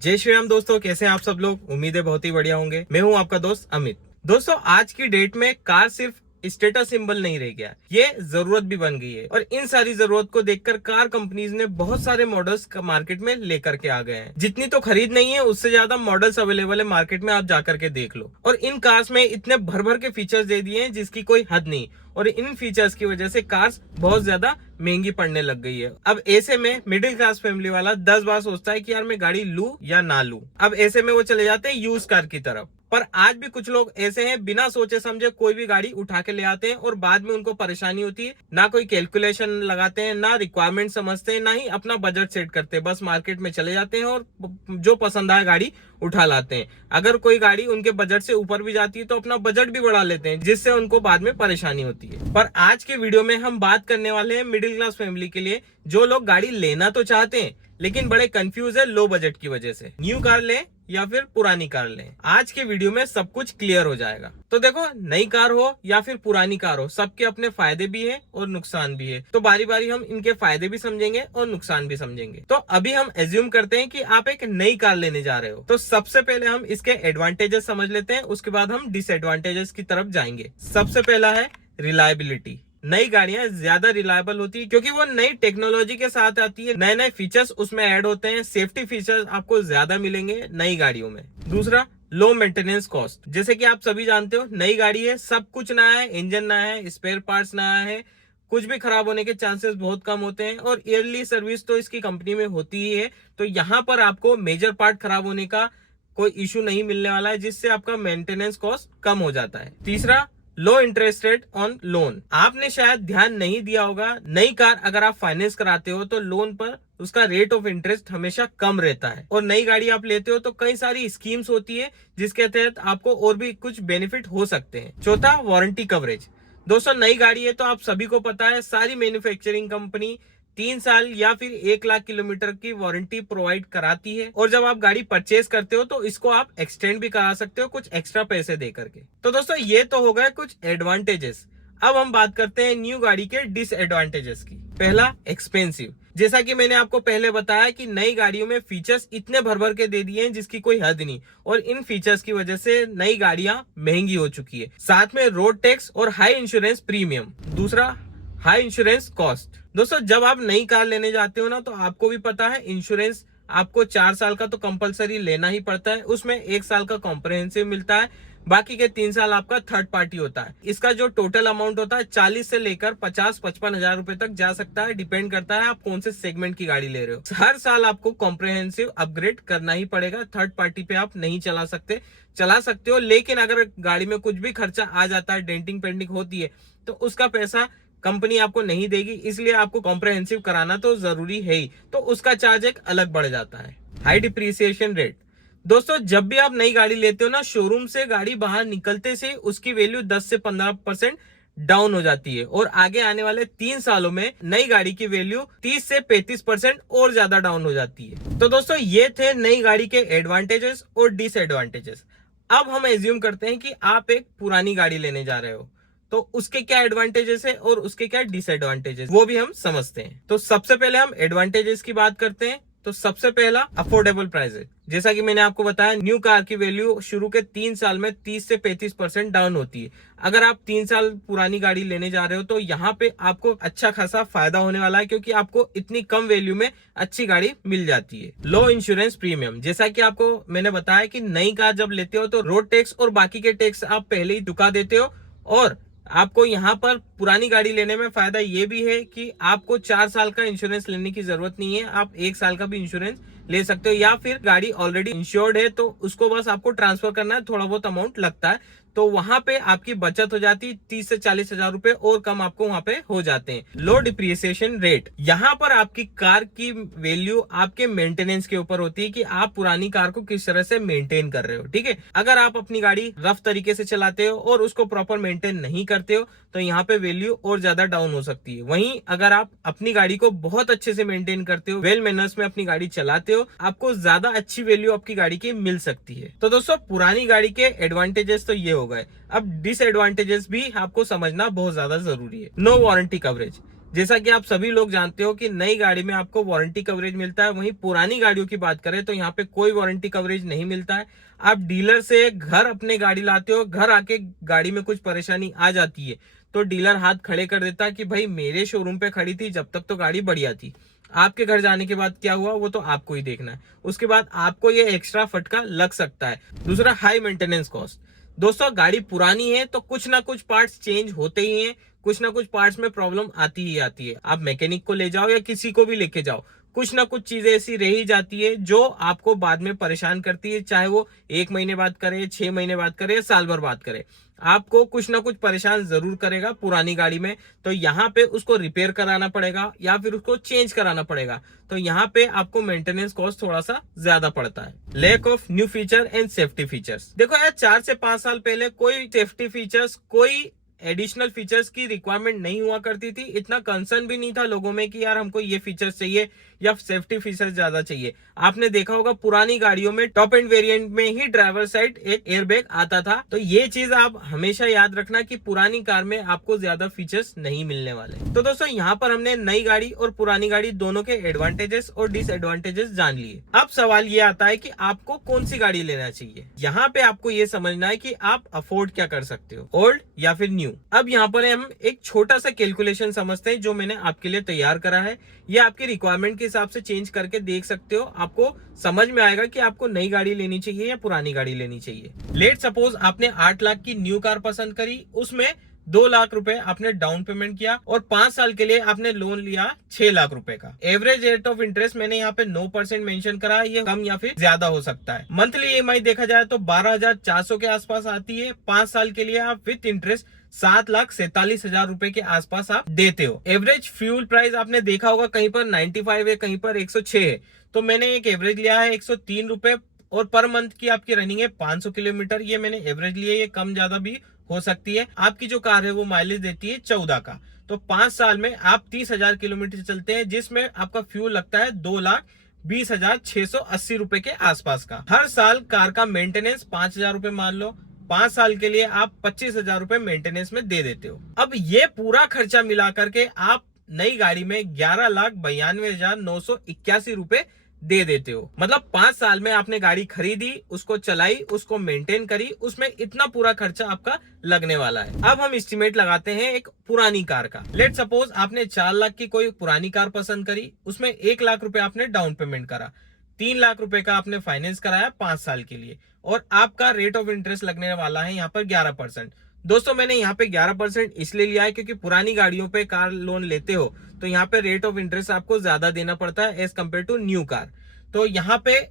जय श्री राम दोस्तों, कैसे हैं आप सब लोग। उम्मीद है बहुत ही बढ़िया होंगे। मैं हूं आपका दोस्त अमित। दोस्तों, आज की डेट में कार सिर्फ स्टेटस सिंबल नहीं रह गया, ये जरूरत भी बन गई है। और इन सारी जरूरत को देखकर कार कंपनीज ने बहुत सारे मॉडल्स मार्केट में लेकर के आ गए हैं। जितनी तो खरीद नहीं है, उससे ज्यादा मॉडल्स अवेलेबल है मार्केट में, आप जाकर के देख लो। और इन कार्स में इतने भर भर के फीचर्स दे दिए हैं जिसकी कोई हद नहीं। और इन फीचर्स की वजह से कार्स बहुत ज्यादा महंगी पड़ने लग गई है। अब ऐसे में मिडिल क्लास फैमिली वाला 10 बार सोचता है कि यार मैं गाड़ी लूं या ना लूं। अब ऐसे में वो चले जाते हैं यूज कार की तरफ। पर आज भी कुछ लोग ऐसे हैं, बिना सोचे समझे कोई भी गाड़ी उठा के ले आते हैं और बाद में उनको परेशानी होती है। ना कोई कैलकुलेशन लगाते हैं, ना रिक्वायरमेंट समझते हैं, ना ही अपना बजट सेट करते हैं। बस मार्केट में चले जाते हैं और जो पसंद आए गाड़ी उठा लाते हैं। अगर कोई गाड़ी उनके बजट से ऊपर भी जाती है तो अपना बजट भी बढ़ा लेते हैं, जिससे उनको बाद में परेशानी होती है। पर आज के वीडियो में हम बात करने वाले हैं मिडिल क्लास फैमिली के लिए, जो लोग गाड़ी लेना तो चाहते हैं लेकिन बड़े कंफ्यूज है लो बजट की वजह से। न्यू कार लें या फिर पुरानी कार लें, आज के वीडियो में सब कुछ क्लियर हो जाएगा। तो देखो, नई कार हो या फिर पुरानी कार हो, सबके अपने फायदे भी है और नुकसान भी है। तो बारी बारी हम इनके फायदे भी समझेंगे और नुकसान भी समझेंगे। तो अभी हम एज्यूम करते हैं कि आप एक नई कार लेने जा रहे हो। तो सबसे पहले हम इसके एडवांटेजेस समझ लेते हैं, उसके बाद हम डिसएडवांटेजेस की तरफ जाएंगे। सबसे पहला है रिलायबिलिटी। नई गाड़ियां ज्यादा रिलायबल होती है क्योंकि वो नई टेक्नोलॉजी के साथ आती है। नए नए फीचर्स उसमें ऐड होते हैं। सेफ्टी फीचर्स आपको ज्यादा मिलेंगे नई गाड़ियों में। दूसरा, लो मेंटेनेंस कॉस्ट। जैसे कि आप सभी जानते हो, नई गाड़ी है, सब कुछ नया है, इंजन नया है, स्पेयर पार्ट्स नया है, कुछ भी खराब होने के चांसेस बहुत कम होते हैं। और ईयरली सर्विस तो इसकी कंपनी में होती ही है। तो यहाँ पर आपको मेजर पार्ट खराब होने का कोई इश्यू नहीं मिलने वाला है, जिससे आपका मेंटेनेंस कॉस्ट कम हो जाता है। तीसरा, लो इंटरेस्ट रेट ऑन लोन। आपने शायद ध्यान नहीं दिया होगा, नई कार अगर आप फाइनेंस कराते हो तो लोन पर उसका रेट ऑफ इंटरेस्ट हमेशा कम रहता है। और नई गाड़ी आप लेते हो तो कई सारी स्कीम्स होती है जिसके तहत आपको और भी कुछ बेनिफिट हो सकते हैं। चौथा, वारंटी कवरेज। दोस्तों, नई गाड़ी है तो आप सभी को पता है, सारी मैन्युफैक्चरिंग कंपनी 3 साल या फिर 1 लाख किलोमीटर की वारंटी प्रोवाइड कराती है। और जब आप गाड़ी परचेज करते हो तो इसको आप एक्सटेंड भी करा सकते हो कुछ एक्स्ट्रा पैसे दे करके। तो दोस्तों, ये तो हो गए कुछ एडवांटेजेस। अब हम बात करते हैं न्यू गाड़ी के डिसएडवांटेजेस की। पहला, एक्सपेंसिव। जैसा कि मैंने आपको पहले बताया कि नई गाड़ियों में फीचर्स इतने भर भर के दे दिए हैं जिसकी कोई हद नहीं। और इन फीचर्स की वजह से नई गाड़ियां महंगी हो चुकी है। साथ में रोड टैक्स और हाई इंश्योरेंस प्रीमियम। दूसरा, हाई इंश्योरेंस कॉस्ट। दोस्तों, जब आप नई कार लेने जाते हो ना, तो आपको भी पता है इंश्योरेंस आपको 4 साल का तो कंपलसरी लेना ही पड़ता है। उसमें 1 साल का कॉम्प्रिहेंसिव मिलता है, बाकी के 3 साल आपका थर्ड पार्टी होता है। इसका जो टोटल अमाउंट होता है 40 से लेकर 50-55 हजार रुपए तक जा सकता है। डिपेंड करता है आप कौन से सेगमेंट की गाड़ी ले रहे हो। हर साल आपको कॉम्प्रिहेंसिव अपग्रेड करना ही पड़ेगा। थर्ड पार्टी पे आप नहीं चला सकते हो, लेकिन अगर गाड़ी में कुछ भी खर्चा आ जाता है, डेंटिंग पेंटिंग होती है, तो उसका पैसा कंपनी आपको नहीं देगी। इसलिए आपको कॉम्प्रिहेंसिव कराना तो जरूरी है ही, तो उसका चार्ज एक अलग बढ़ जाता है। High depreciation rate. दोस्तों, जब भी आप नई गाड़ी लेते हो ना, शोरूम से गाड़ी बाहर निकलते से उसकी वैल्यू 10 से 15% डाउन हो जाती है। और आगे आने वाले 3 सालों में नई गाड़ी की वैल्यू 30 से 35% और ज्यादा डाउन हो जाती है। तो दोस्तों, ये थे नई गाड़ी के एडवांटेजेस और डिसएडवांटेजेस। अब हम एज्यूम करते हैं कि आप एक पुरानी गाड़ी लेने जा रहे हो, तो उसके क्या एडवांटेजेस है और उसके क्या डिसएडवांटेजेस, वो भी हम समझते हैं। तो सबसे पहले हम एडवांटेजेस की बात करते हैं। तो सबसे पहला, अफोर्डेबल प्राइसेस। जैसा कि मैंने आपको बताया, न्यू कार की वैल्यू शुरू के 3 साल में 30 से 35% डाउन होती है। अगर आप 3 साल पुरानी गाड़ी लेने जा रहे हो तो यहाँ पे आपको अच्छा खासा फायदा होने वाला है, क्योंकि आपको इतनी कम वैल्यू में अच्छी गाड़ी मिल जाती है। लो इंश्योरेंस प्रीमियम। जैसा कि आपको मैंने बताया कि नई कार जब लेते हो तो रोड टैक्स और बाकी के टैक्स आप पहले ही चुका देते हो। और आपको यहाँ पर पुरानी गाड़ी लेने में फायदा ये भी है कि आपको 4 साल का इंश्योरेंस लेने की जरूरत नहीं है। आप 1 साल का भी इंश्योरेंस ले सकते हो, या फिर गाड़ी ऑलरेडी इंश्योर्ड है तो उसको बस आपको ट्रांसफर करना है, थोड़ा बहुत अमाउंट लगता है। तो वहां पे आपकी बचत हो जाती है, 30 से 40 हजार रुपए और कम आपको वहां पे हो जाते हैं। लो डिप्रिसिएशन रेट। यहाँ पर आपकी कार की वैल्यू आपके मेंटेनेंस के ऊपर होती है कि आप पुरानी कार को किस तरह से मेंटेन कर रहे हो। ठीक है, अगर आप अपनी गाड़ी रफ तरीके से चलाते हो और उसको प्रॉपर मेंटेन नहीं करते हो तो यहाँ पे वैल्यू और ज्यादा डाउन हो सकती है। वहीं अगर आप अपनी गाड़ी को बहुत अच्छे से मेंटेन करते हो, वेल मैनर्स में अपनी गाड़ी चलाते हो, आपको ज्यादा अच्छी वैल्यू आपकी गाड़ी की मिल सकती है। तो दोस्तों, पुरानी गाड़ी के एडवांटेजेस तो ये हो गए। अब डिसएडवांटेजेस भी आपको समझना बहुत ज्यादा जरूरी है। No warranty coverage. जैसा कि आप सभी लोग जानते हो कि नई गाड़ी में आपको वारंटी कवरेज मिलता है, वहीं पुरानी गाड़ियों की बात करें तो यहाँ पे कोई वारंटी कवरेज नहीं मिलता है। आप डीलर से घर अपने गाड़ी लाते हो, घर आके गाड़ी में कुछ परेशानी आ जाती है तो डीलर हाथ खड़े कर देता है कि भाई मेरे शोरूम पे खड़ी थी जब तक तो गाड़ी बढ़िया थी, आपके घर जाने के बाद क्या हुआ वो तो आपको ही देखना है। उसके बाद आपको ये एक्स्ट्रा फटका लग सकता है। दूसरा, हाई मेंटेनेंस कॉस्ट। दोस्तों गाड़ी पुरानी है तो कुछ ना कुछ पार्ट्स चेंज होते ही हैं, कुछ ना कुछ पार्ट्स में प्रॉब्लम आती ही आती है। आप मैकेनिक को ले जाओ या किसी को भी लेके जाओ, कुछ ना कुछ चीजें ऐसी रह ही जाती है जो आपको बाद में परेशान करती है, चाहे वो 1 महीने बाद करे, 6 महीने बाद करे या साल भर बाद करे, आपको कुछ ना कुछ परेशान जरूर करेगा पुरानी गाड़ी में। तो यहाँ पे उसको रिपेयर कराना पड़ेगा या फिर उसको चेंज कराना पड़ेगा, तो यहाँ पे आपको मेंटेनेंस कॉस्ट थोड़ा सा ज्यादा पड़ता है। Lack of new feature and safety features. देखो यार, 4 से 5 साल पहले कोई सेफ्टी फीचर्स, कोई एडिशनल फीचर्स की रिक्वायरमेंट नहीं हुआ करती थी। इतना कंसर्न भी नहीं था लोगों में कि यार हमको ये फीचर्स चाहिए या सेफ्टी फीचर्स ज्यादा चाहिए। आपने देखा होगा पुरानी गाड़ियों में टॉप एंड वेरिएंट में ही ड्राइवर साइड एक एयरबैग आता था। तो ये चीज आप हमेशा याद रखना कि पुरानी कार में आपको ज्यादा फीचर्स नहीं मिलने वाले। तो दोस्तों यहाँ पर हमने नई गाड़ी और पुरानी गाड़ी दोनों के एडवांटेजेस और डिसएडवांटेजेस जान लिए। अब सवाल ये आता है कि आपको कौन सी गाड़ी लेना चाहिए। यहाँ पे आपको ये समझना है कि आप अफोर्ड क्या कर सकते हो, ओल्ड या फिर न्यू। अब यहाँ पर हम एक छोटा सा कैलकुलेशन समझते हैं जो मैंने आपके लिए तैयार करा है। ये आपकी रिक्वायरमेंट के हिसाब से चेंज करके देख सकते हो, आपको समझ में आएगा कि आपको नई गाड़ी लेनी चाहिए या पुरानी गाड़ी लेनी चाहिए। लेट सपोज आपने 8 लाख की न्यू कार पसंद करी, उसमें 2 लाख रुपए आपने डाउन पेमेंट किया और 5 साल के लिए आपने लोन लिया 6 लाख रुपए का। एवरेज रेट ऑफ इंटरेस्ट मैंने यहाँ पे 9% मेंशन करा है, ये कम या फिर ज्यादा हो सकता है। मंथली ईएमआई देखा जाए तो 12,400 के आसपास आती है। 5 साल के लिए आप विथ इंटरेस्ट 7,47,000 रुपए के आसपास आप देते हो। एवरेज फ्यूल प्राइस आपने देखा होगा कहीं पर 95 है, कहीं पर 106 है, तो मैंने एक एवरेज लिया है 103 रुपए और पर मंथ की आपकी रनिंग है 500 किलोमीटर। ये मैंने एवरेज लिया है, ये कम ज्यादा भी हो सकती है। आपकी जो कार है वो माइलेज देती है 14 का, तो 5 साल में आप 30,000 किलोमीटर चलते हैं, जिसमें आपका फ्यूल लगता है 2,20,680 रुपए के आसपास का। हर साल कार का मेंटेनेंस 5,000 रुपए मान लो, 5 साल के लिए आप 25,000 रुपए मेंटेनेंस में दे देते हो। अब ये पूरा खर्चा मिला करके आप नई गाड़ी में 11,92,981 रुपए दे देते हो। मतलब 5 साल में आपने गाड़ी खरीदी, उसको चलाई, उसको मेंटेन करी, उसमें इतना पूरा खर्चा आपका लगने वाला है। अब हम एस्टिमेट लगाते हैं एक पुरानी कार का। लेट सपोज आपने 4 लाख की कोई पुरानी कार पसंद करी, उसमें 1 लाख रुपए आपने डाउन पेमेंट करा, 3 लाख रुपए का आपने फाइनेंस कराया 5 साल के लिए, और आपका रेट ऑफ इंटरेस्ट लगने वाला है यहाँ पर 11%। दोस्तों मैंने यहाँ पे 11% इसलिए लिया है क्योंकि पुरानी गाड़ियों पे कार लोन लेते हो तो यहाँ पे रेट ऑफ इंटरेस्ट आपको ज्यादा देना पड़ता है as compare to new car. तो यहाँ पे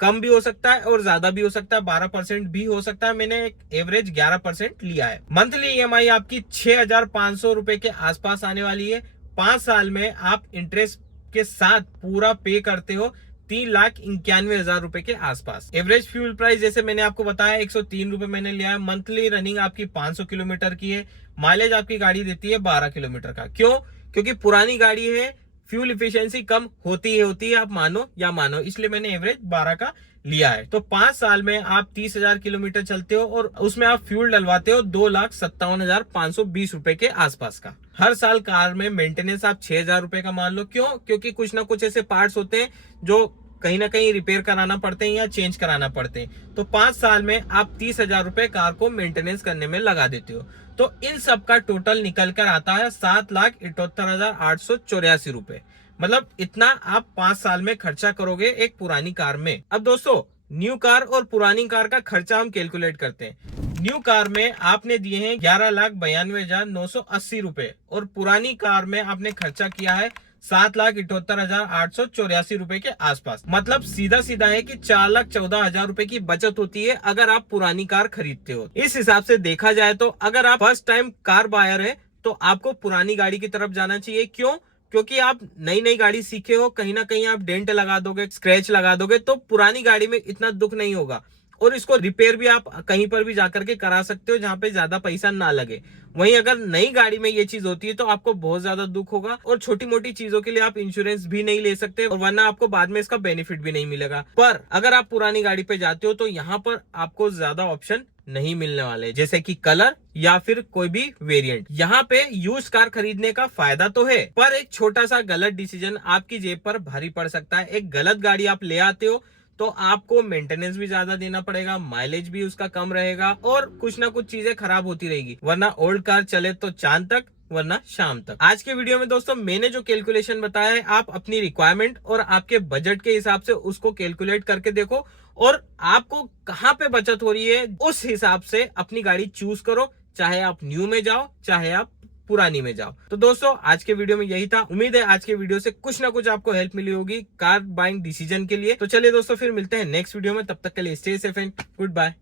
कम भी हो सकता है और ज्यादा भी हो सकता है, 12% भी हो सकता है। मैंने एक एवरेज 11% लिया है। मंथली ईएमआई आपकी 6,500 रुपए के आसपास आने वाली है। 5 साल में आप इंटरेस्ट के साथ पूरा पे करते हो 3,91,000 रुपए के आसपास। एवरेज फ्यूल प्राइस जैसे मैंने आपको बताया 103 रुपए मैंने लिया है। मंथली रनिंग आपकी 500 किलोमीटर की है। माइलेज आपकी गाड़ी देती है 12 किलोमीटर का। क्यों? क्योंकि पुरानी गाड़ी है, फ्यूल इफिशियंसी कम होती है, आप मानो या मानो, इसलिए मैंने एवरेज 12 का लिया है। तो 5 साल में आप 30,000 किलोमीटर चलते हो और उसमें आप फ्यूल डलवाते हो 2,57,520 रुपए के आसपास का। हर साल कार में मेंटेनेंस आप 6,000 रुपए का मान लो। क्यों? क्योंकि कुछ ना कुछ ऐसे पार्ट्स होते हैं जो कहीं ना कहीं रिपेयर कराना पड़ते हैं या चेंज कराना पड़ते हैं। तो 5 साल में आप 30,000 रुपए कार को मेंटेनेंस करने में लगा देते हो। तो इन सब का टोटल निकल कर आता है 7,78,884 रुपए। मतलब इतना आप 5 साल में खर्चा करोगे एक पुरानी कार में। अब दोस्तों न्यू कार और पुरानी कार का खर्चा हम कैलकुलेट करते हैं। न्यू कार में आपने दिए हैं 11,92,980 रुपए और पुरानी कार में आपने खर्चा किया है 7,78,884 रुपए के आसपास। मतलब सीधा सीधा है कि 4,14,000 रुपए की बचत होती है अगर आप पुरानी कार खरीदते हो। इस हिसाब से देखा जाए तो अगर आप फर्स्ट टाइम कार बायर है तो आपको पुरानी गाड़ी की तरफ जाना चाहिए। क्यों? क्योंकि आप नई गाड़ी सीखे हो, कहीं ना कहीं आप डेंट लगा दोगे, स्क्रैच लगा दोगे, तो पुरानी गाड़ी में इतना दुख नहीं होगा। और इसको रिपेयर भी आप कहीं पर भी जाकर के करा सकते हो जहाँ पे ज्यादा पैसा ना लगे। वहीं अगर नई गाड़ी में ये चीज होती है तो आपको बहुत ज्यादा दुख होगा और छोटी मोटी चीजों के लिए आप इंश्योरेंस भी नहीं ले सकते और वरना आपको बाद में इसका बेनिफिट भी नहीं मिलेगा। पर अगर आप पुरानी गाड़ी पे जाते हो तो यहाँ पर आपको ज्यादा ऑप्शन नहीं मिलने वाले, जैसे कि कलर या फिर कोई भी वेरिएंट। यहाँ पे यूज कार खरीदने का फायदा तो है, पर एक छोटा सा गलत डिसीजन आपकी जेब पर भारी पड़ सकता है। एक गलत गाड़ी आप ले आते हो तो आपको मेंटेनेंस भी ज्यादा देना पड़ेगा, माइलेज भी उसका कम रहेगा और कुछ ना कुछ चीजें खराब होती रहेगी, वरना ओल्ड कार चले तो चांद तक वरना शाम तक। आज के वीडियो में दोस्तों मैंने जो कैलकुलेशन बताया है, आप अपनी रिक्वायरमेंट और आपके बजट के हिसाब से उसको कैलकुलेट करके देखो और आपको कहाँ पे बचत हो रही है उस हिसाब से अपनी गाड़ी चूज करो, चाहे आप न्यू में जाओ चाहे आप पुरानी में जाओ। तो दोस्तों आज के वीडियो में यही था। उम्मीद है आज के वीडियो से कुछ ना कुछ आपको हेल्प मिली होगी कार बाइंग डिसीजन के लिए। तो चलिए दोस्तों फिर मिलते हैं नेक्स्ट वीडियो में, तब तक के लिए stay safe and good bye.